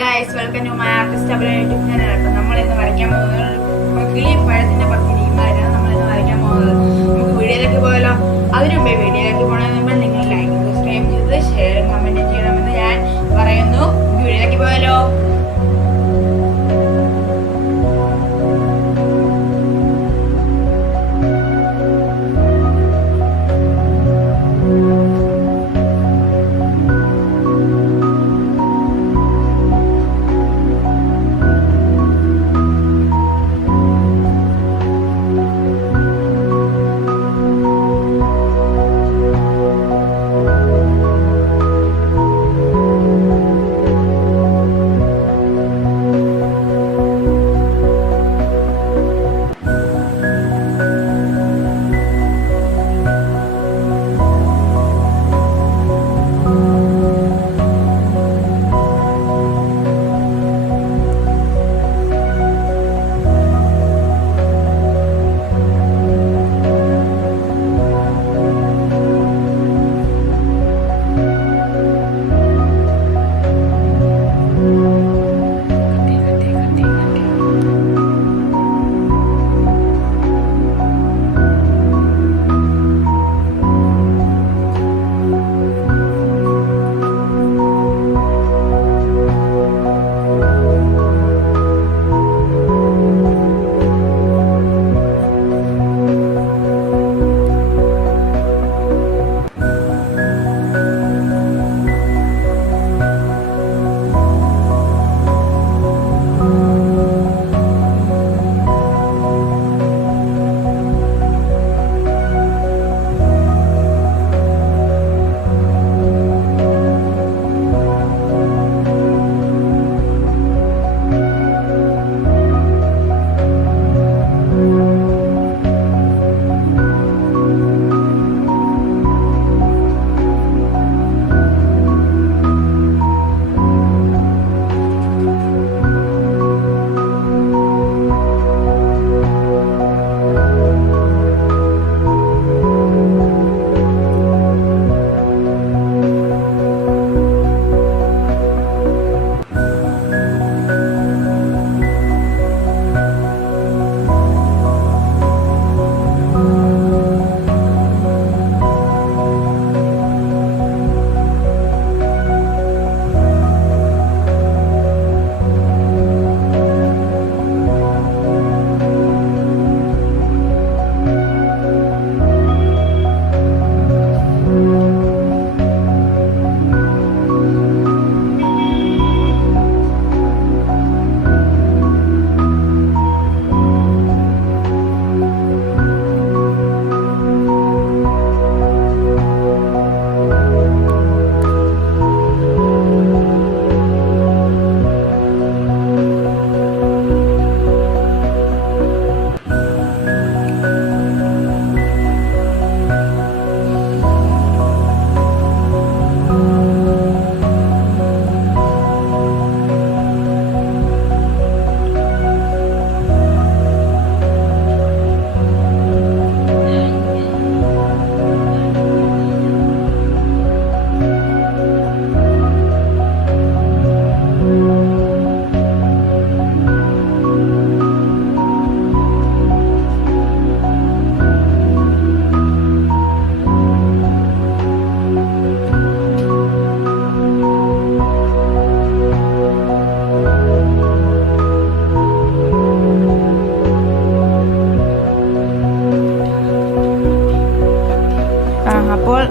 Guys welcome to my artist YouTube channel. അപ്പം നമ്മളിന്ന് വരയ്ക്കാൻ പോകുന്നത് കിളി പഴത്തിൻ്റെ പത്തിരിമാരാണ് നമ്മളിന്ന് വരയ്ക്കാൻ പോകുന്നത്. നമുക്ക് വീഡിയോയിലേക്ക് പോയാലോ? അതിനു മുമ്പേ വീഡിയോയിലേക്ക് പോകണമെന്ന് മുമ്പ് നിങ്ങൾ ലൈക്ക് സബ്സ്ക്രൈബ് ചെയ്ത് ഷെയറും കമൻറ്റും ചെയ്യണമെന്ന് ഞാൻ പറയുന്നു. വീഡിയോയിലേക്ക് പോയാലോ?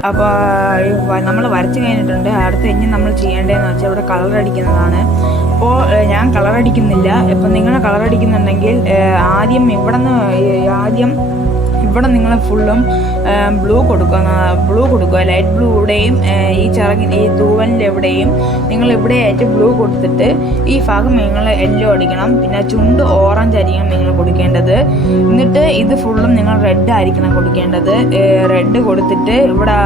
അപ്പോൾ നമ്മൾ വരച്ച് കഴിഞ്ഞിട്ടുണ്ട്. അടുത്ത് ഇനി നമ്മൾ ചെയ്യേണ്ടതെന്ന് വെച്ചാൽ ഇവിടെ കളർ അടിക്കുന്നതാണ്. അപ്പോൾ ഞാൻ കളർ അടിക്കുന്നില്ല. ഇപ്പം നിങ്ങൾ കളർ അടിക്കുന്നുണ്ടെങ്കിൽ ആദ്യം ഇവിടെ നിങ്ങൾ ഫുള്ളും ബ്ലൂ കൊടുക്കുക. ലൈറ്റ് ബ്ലൂയുടെയും ഈ തൂവലിൻ്റെ എവിടെയും നിങ്ങൾ ഇവിടെയായിട്ട് ബ്ലൂ കൊടുത്തിട്ട് ഈ ഭാഗം നിങ്ങൾ യെല്ലോ അടിക്കണം. പിന്നെ ചുണ്ട് ഓറഞ്ച് ആയിരിക്കണം നിങ്ങൾ കൊടുക്കേണ്ടത്. എന്നിട്ട് ഇത് ഫുള്ളും നിങ്ങൾ റെഡ് ആയിരിക്കണം കൊടുക്കേണ്ടത്. റെഡ് കൊടുത്തിട്ട് ഇവിടെ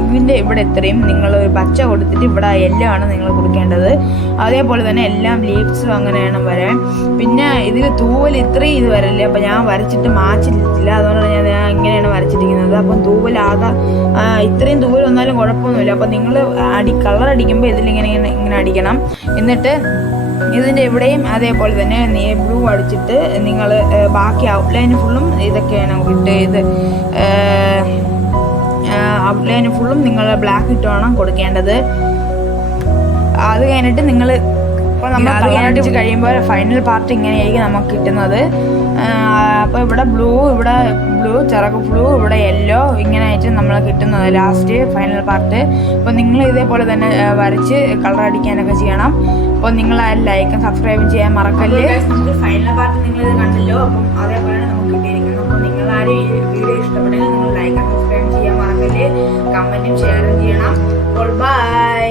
ഇതിൻ്റെ ഇവിടെ എത്രയും നിങ്ങൾ പച്ച കൊടുത്തിട്ട് ഇവിടെ യെല്ലോ ആണ് നിങ്ങൾ കൊടുക്കേണ്ടത്. അതേപോലെ തന്നെ എല്ലാം ലീവ്സും അങ്ങനെയാണ് വരാൻ. പിന്നെ ഇതിൽ തൂവൽ ഇത്രയും ഇത് വരല്ലേ. അപ്പോൾ ഞാൻ വരച്ചിട്ട് മാച്ചില്ല, അതുകൊണ്ടാണ് ഞാൻ ഇങ്ങനെയാണ് വരച്ചത്. വരച്ചിരിക്കുന്നത്. അപ്പം തൂവലാകെ ഇത്രയും തൂവൽ വന്നാലും കുഴപ്പമൊന്നുമില്ല. അപ്പം നിങ്ങൾ കളർ അടിക്കുമ്പോൾ ഇങ്ങനെ അടിക്കണം. എന്നിട്ട് ഇതിൻ്റെ എവിടെയും അതേപോലെ തന്നെ ബ്ലൂ അടിച്ചിട്ട് നിങ്ങൾ ബാക്കി ഔട്ട്ലൈൻ ഫുള്ളും ഇതൊക്കെയാണ് ഇട്ട് ഔട്ട്ലൈൻ ഫുള്ളും നിങ്ങൾ ബ്ലാക്ക് ഇട്ട് വേണം കൊടുക്കേണ്ടത്. അത് കഴിഞ്ഞിട്ട് നിങ്ങൾ അത് കഴിഞ്ഞിട്ട് കഴിയുമ്പോൾ ഫൈനൽ പാർട്ട് ഇങ്ങനെയായിരിക്കും നമുക്ക് കിട്ടുന്നത്. അപ്പോൾ ഇവിടെ ബ്ലൂ ചിറക് ബ്ലൂ, ഇവിടെ യെല്ലോ, ഇങ്ങനെ ആയിട്ട് നമ്മൾ കിട്ടുന്നത് ലാസ്റ്റ് ഫൈനൽ പാർട്ട്. അപ്പോൾ നിങ്ങൾ ഇതേപോലെ തന്നെ വരച്ച് കളർ അടിക്കാനൊക്കെ ചെയ്യണം. അപ്പോൾ നിങ്ങൾ ലൈക്കും സബ്സ്ക്രൈബും ചെയ്യാൻ മറക്കല്ലേ. നമുക്ക് ഫൈനൽ പാർട്ട് നിങ്ങളിത് കണ്ടല്ലോ. അപ്പം അതേപോലെയാണ് നമുക്ക് കിട്ടിയിരിക്കുന്നത്. അപ്പോൾ നിങ്ങളാരും ഈ വീഡിയോ ഇഷ്ടപ്പെട്ടെങ്കിൽ നിങ്ങൾ ലൈക്കും സബ്സ്ക്രൈബും ചെയ്യാൻ മറക്കല്ലേ. കമൻറ്റും ഷെയറും ചെയ്യണം. അപ്പോൾ ബൈ.